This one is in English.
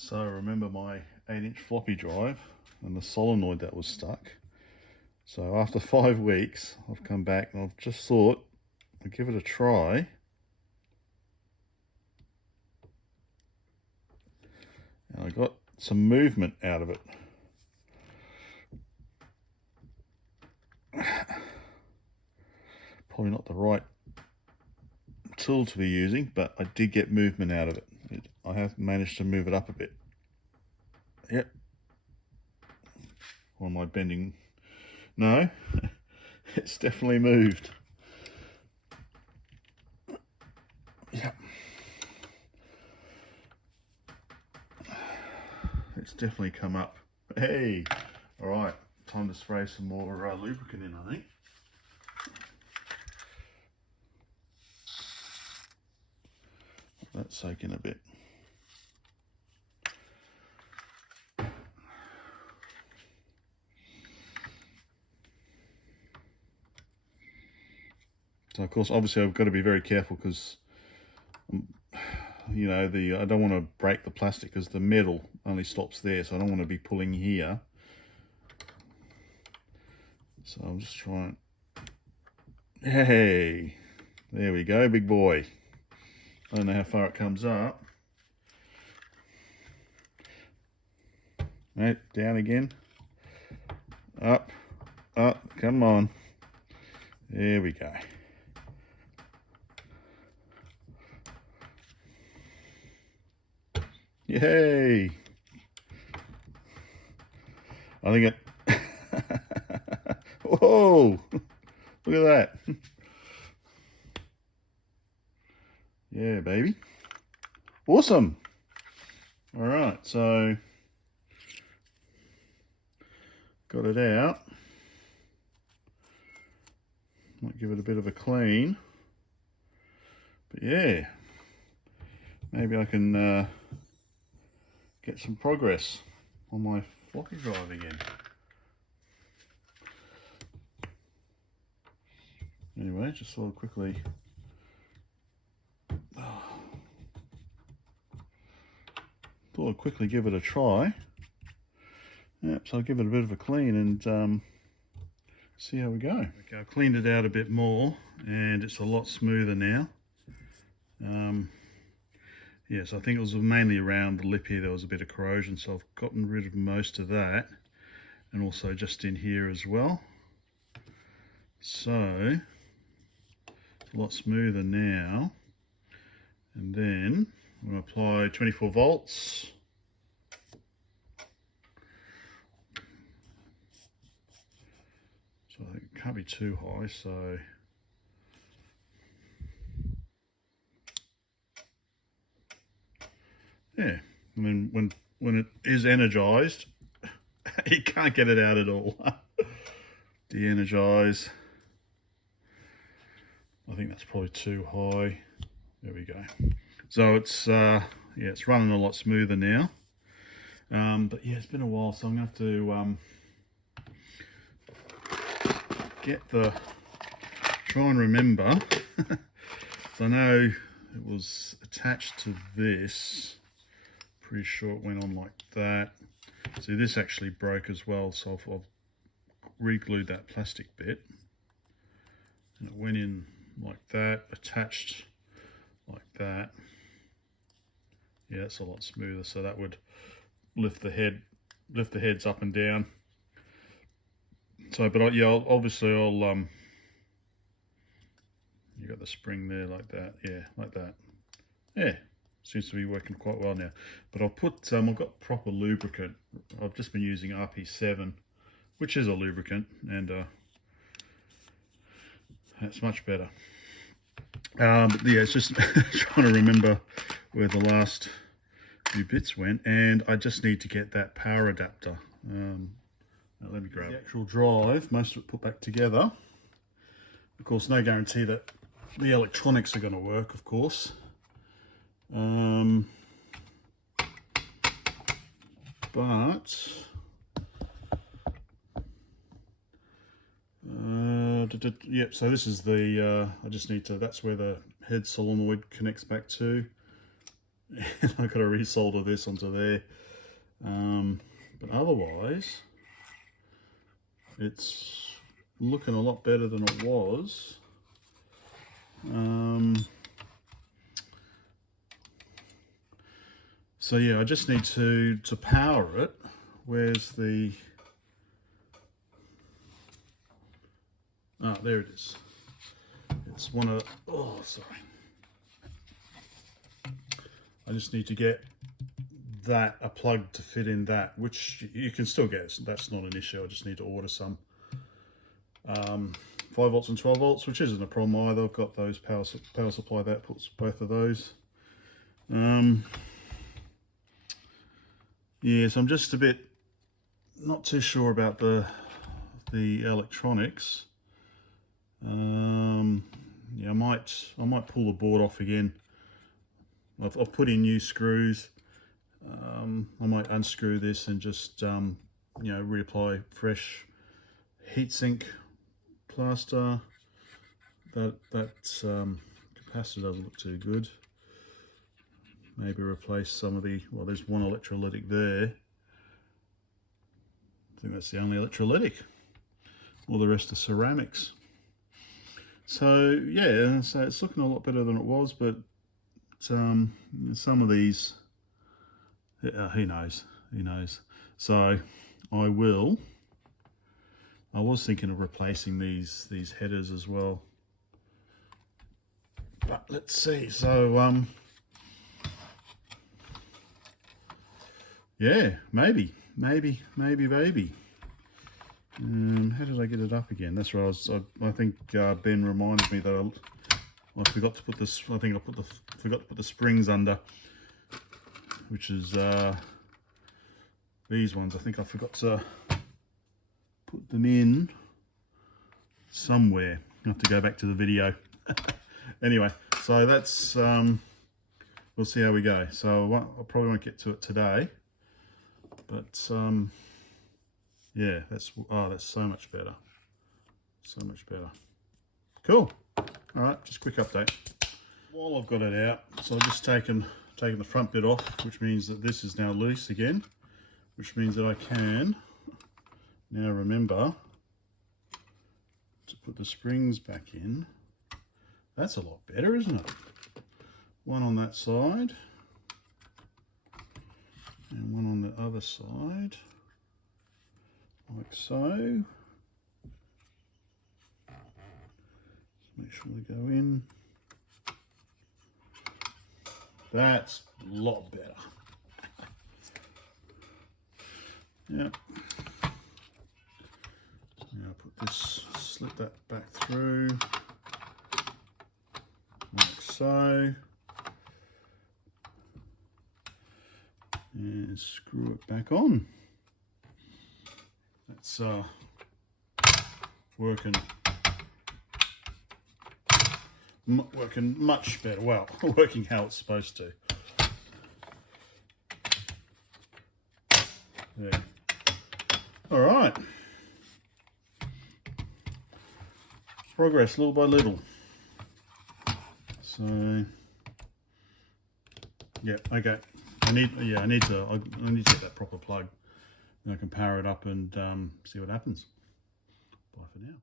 So remember my 8-inch floppy drive and the solenoid that was stuck. So after 5 weeks, I've come back and I've just thought I'd give it a try. And I got some movement out of it. Probably not the right tool to be using, but I did get movement out of it. I have managed to move it up a bit. Yep. Or am I bending? No, it's definitely moved. Yeah. It's definitely come up. Hey, all right, time to spray some more lubricant in, I think. That's soaking a bit. So of course, obviously I've got to be very careful because, you know, I don't want to break the plastic because the metal only stops there, so I don't want to be pulling here. So I'm just trying. Hey, there we go, big boy. I don't know how far it comes up. Right, down again. Up, up, come on. There we go. Yay! I think it... Whoa! Look at that. Yeah, baby. Awesome. All right, so got it out. Might give it a bit of a clean. But yeah, maybe I can get some progress on my floppy drive again. Anyway, just sort of quickly. Thought I'd quickly give it a try. Yep, so I'll give it a bit of a clean and see how we go. Okay, I've cleaned it out a bit more and it's a lot smoother now. Yes, I think it was mainly around the lip here there was a bit of corrosion, so I've gotten rid of most of that, and also just in here as well. So it's a lot smoother now. And then I'm going to apply 24 volts. So I think it can't be too high, so yeah, and then when it is energized, you can't get it out at all. De-energize. I think that's probably too high. There we go. So it's yeah, it's running a lot smoother now. But yeah, it's been a while, so I'm gonna have to try and remember. So I know it was attached to this. Pretty sure it went on like that. See, this actually broke as well, so I've re-glued that plastic bit. And it went in like that, attached like that. Yeah, it's a lot smoother, so that would lift the heads up and down. So, but obviously I'll you got the spring there like that, yeah, like that. Yeah, seems to be working quite well now. But I'll put I've got proper lubricant. I've just been using RP7, which is a lubricant, and that's much better. But yeah, it's just trying to remember where the last few bits went, and I just need to get that power adapter. Now let me grab the actual drive, most of it put back together. Of course, no guarantee that the electronics are going to work, of course. But yep, so this is the I just need to, that's where the head solenoid connects back to. I've got to resolder this onto there. But otherwise, it's looking a lot better than it was. So yeah, I just need to power it. Where's the... Ah, there it is. It's one of... Oh, sorry. I just need to get that, a plug to fit in that, which you can still get. That's not an issue. I just need to order some 5 volts and 12 volts, which isn't a problem either. I've got those power supply that puts both of those. Yeah, so I'm just a bit not too sure about the electronics. Yeah, I might pull the board off again. I've put in new screws. I might unscrew this and just you know, reapply fresh heatsink plaster. That capacitor doesn't look too good. Maybe replace some of the, well, there's one electrolytic there. I think that's the only electrolytic. All the rest are ceramics. So yeah, so it's looking a lot better than it was, but some of these, who knows. So I was thinking of replacing these headers as well, but let's see. So yeah, maybe. How did I get it up again? That's right. I think Ben reminded me that I forgot to put this. I think I forgot to put the springs under, which is these ones. I think I forgot to put them in somewhere. I have to go back to the video. Anyway, so that's we'll see how we go. So I probably won't get to it today, but yeah, that's so much better. Cool. All right, just a quick update. While I've got it out, so I've just taken the front bit off, which means that this is now loose again, which means that I can now remember to put the springs back in. That's a lot better, isn't it? One on that side and one on the other side, like so. Make sure they go in. That's a lot better. Yeah. Now put this, slip that back through, like so. And screw it back on. That's working much better. Well, working how it's supposed to. There. All right. Progress little by little. So yeah, okay. I need to get that proper plug, and I can power it up and see what happens. Bye for now.